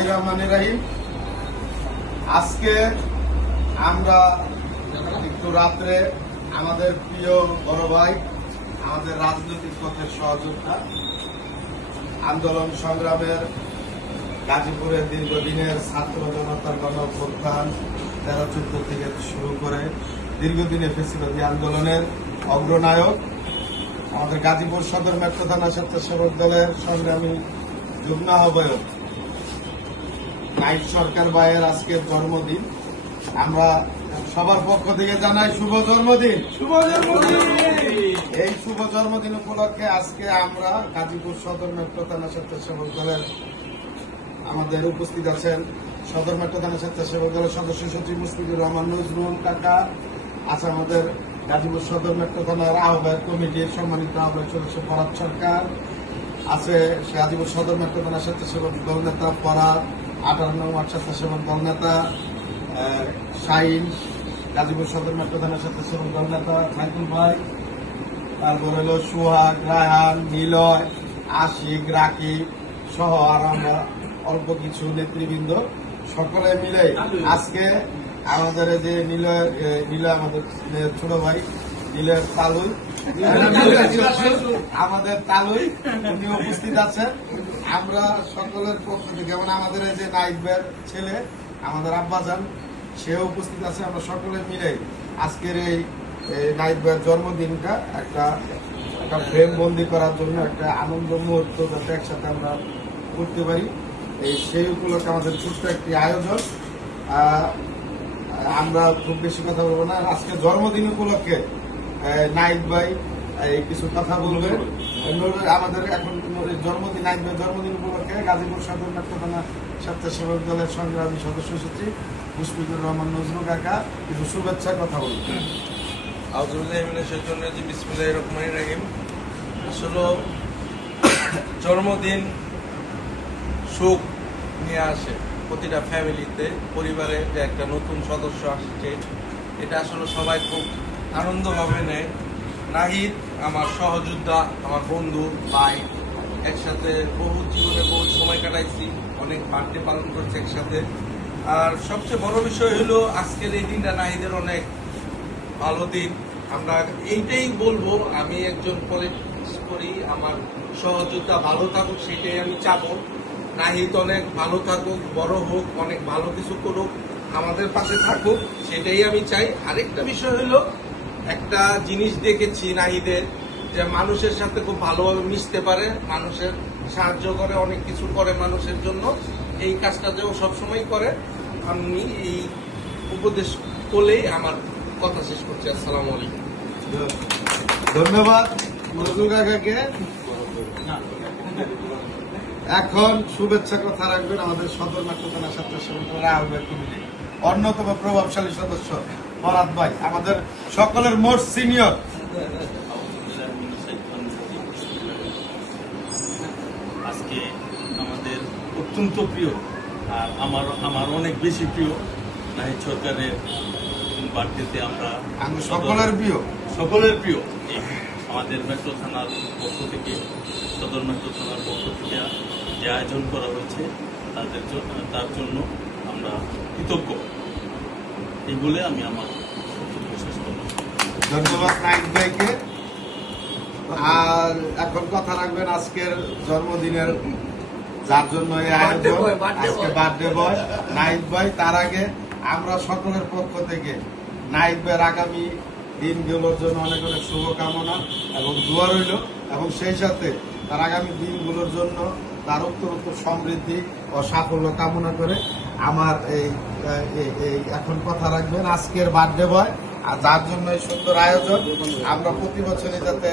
বিসমিল্লাহির রহমানির রহিম। আজকে আমরা একটু রাত্রে আমাদের প্রিয় বড় ভাই, আমাদের রাজনৈতিক পথের সহযোদ্ধা, আন্দোলন সংগ্রামের গাজীপুরের দীর্ঘদিনের ছাত্র জনতার গণ-অভ্যুত্থান 13-14 থেকে শুরু করে দীর্ঘদিনের ফ্যাসিবাদী আন্দোলনের অগ্রনায়ক, আমাদের গাজীপুর সদর মেট্রো থানা স্বেচ্ছাসেবক দলের সংগ্রামী যুগ্ম আহ্বায়ক নাইট সরকার ভাইয়ের আজকের জন্মদিন। আমরা সবার পক্ষ থেকে জানাই শুভ জন্মদিন। এই শুভ জন্মদিন উপলক্ষে আজকে আমরা গাজীপুর সদর মেট্রো থানা স্বেচ্ছাসেবক দলের আমাদের উপস্থিত আছেন সদর মেট্রো থানা স্বেচ্ছাসেবক দলের সদস্য সচিব মুশফিকুর রহমান নজরুল কাকা, আছে আমাদের গাজীপুর সদর মেট্রো থানার আহ্বায়ক কমিটির সম্মানিত আহ্বায়ক সদস্য ফরাদ সরকার, আছে গাজীপুর সদর মেট্রো থানা স্বেচ্ছাসেবক দল নেতা ফরাদ, 58 ওয়ার্ড স্বেচ্ছাসেবক দল নেতা শাহিন, গাজীপুর সদর মেট্রো থানা স্বেচ্ছাসেবক দল নেতা সাইকুল ভাই, তারপর হলো সুহাগ, রায়হান, নিলয়, আশিক, রাকিব সহ আর আমরা অল্প কিছু নেতৃবৃন্দ সকলে মিলে আজকে আমাদের যে নিলয় আমাদের ছোট ভাই নিলয়ের তালুই, আমাদের তালুই উনি উপস্থিত আছেন। আমরা সকলের পক্ষ থেকে যেমন আমাদের এই যে নাইবের ছেলে আমাদের আব্বাজান সেও উপস্থিত আছে। আমরা সকলে মিলে আজকের এই নাইবের জন্মদিনটা একটা ফ্রেম বন্দি করার জন্য একটা আনন্দ মুহূর্ত যাতে একসাথে আমরা করতে পারি, সেই উপলক্ষে আমাদের ছোট্ট একটি আয়োজন। আমরা খুব বেশি কথা বলবো না, আজকে জন্মদিন উপলক্ষে নাইট ভাই কিছু কথা বলবেন। আমাদের এখন জন্মদিন নাইট ভাই জন্মদিন উপলক্ষে গাজীপুর সদর মেট্রো থানা স্বেচ্ছাসেবক দলের সংগ্রামী সদস্য সচিব মুশফিকুর রহমান নজরুল কাকা কিছু শুভেচ্ছার কথা বলবেন। বিসমিল্লাহির রহমানির রহিম। আসলে জন্মদিন সুখ নিয়ে আসে প্রতিটা ফ্যামিলিতে, পরিবারে যে একটা নতুন সদস্য আসছে এটা আসলে সবাই খুব আনন্দভাবে নেয়। নাহিদ আমার সহযোদ্ধা, আমার বন্ধু, ভাই, একসাথে বহু জীবনে বহু সময় কাটাইছি, অনেক বার্থডে পালন করছি একসাথে। আর সবচেয়ে বড় বিষয় হলো আজকের এই দিনটা নাহিদের অনেক ভালো দিন। আমরা এইটাই বলবো, আমি একজন পলিটিক্স করি, আমার সহযোদ্ধা ভালো থাকুক সেটাই আমি চাবো। নাহিদ অনেক ভালো থাকুক, বড় হোক, অনেক ভালো কিছু করুক, আমাদের পাশে থাকুক সেটাই আমি চাই। আরেকটা বিষয় হলো একটা জিনিস দেখেছি নাহিদের, যে মানুষের সাথে খুব ভালোভাবে মিশতে পারে, মানুষের সাহায্য করে, অনেক কিছু করে মানুষের জন্য। এই কাজটা যে ও সবসময় করে, আমি এই উপদেশ বলেই আমার কথা শেষ করছি। আসসালামু আলাইকুম। ধন্যবাদ নজরুল কাকাকে। এখন শুভেচ্ছা কথা রাখবেন আমাদের সদর মেট্রো থানা স্বেচ্ছাসেবক দলের আহ্বায়ক কমিটির অন্যতম প্রভাবশালী সদস্য ফরাদ ভাই, আমাদের সকলের মোস্ট সিনিয়র। আজকে আমাদের অত্যন্ত প্রিয়, আর আমার অনেক বেশি প্রিয় নাহিদ সরকারের বার্থডেতে আমরা সকলের প্রিয় আমাদের মেট্রো থানার পক্ষ থেকে, সদর মেট্রো থানার পক্ষ থেকে যে আয়োজন করা হয়েছে তার জন্য আমরা কৃতজ্ঞ। এই বলে আমি আমার বক্তব্য শেষ করব। ধন্যবাদ নাইট ভাইকে। আর এখন কথা রাখবেন আজকের জন্মদিনের যার জন্য এই আয়োজন, আজকে বার্থডে বয় নাইট ভাই। তার আগে আমরা সকলের পক্ষ থেকে নাইট ভাইয়ের আগামী দিনগুলোর জন্য অনেক অনেক শুভকামনা এবং দোয়া রইল, এবং সেই সাথে তার আগামী দিনগুলোর জন্য তার উত্তরোত্তর সমৃদ্ধি ও সাফল্য কামনা করে আমার এই এখন কথা রাখবেন আজকের বার্থডে বয়, আর যার জন্য এই সুন্দর আয়োজন। আমরা প্রতি বছরই যাতে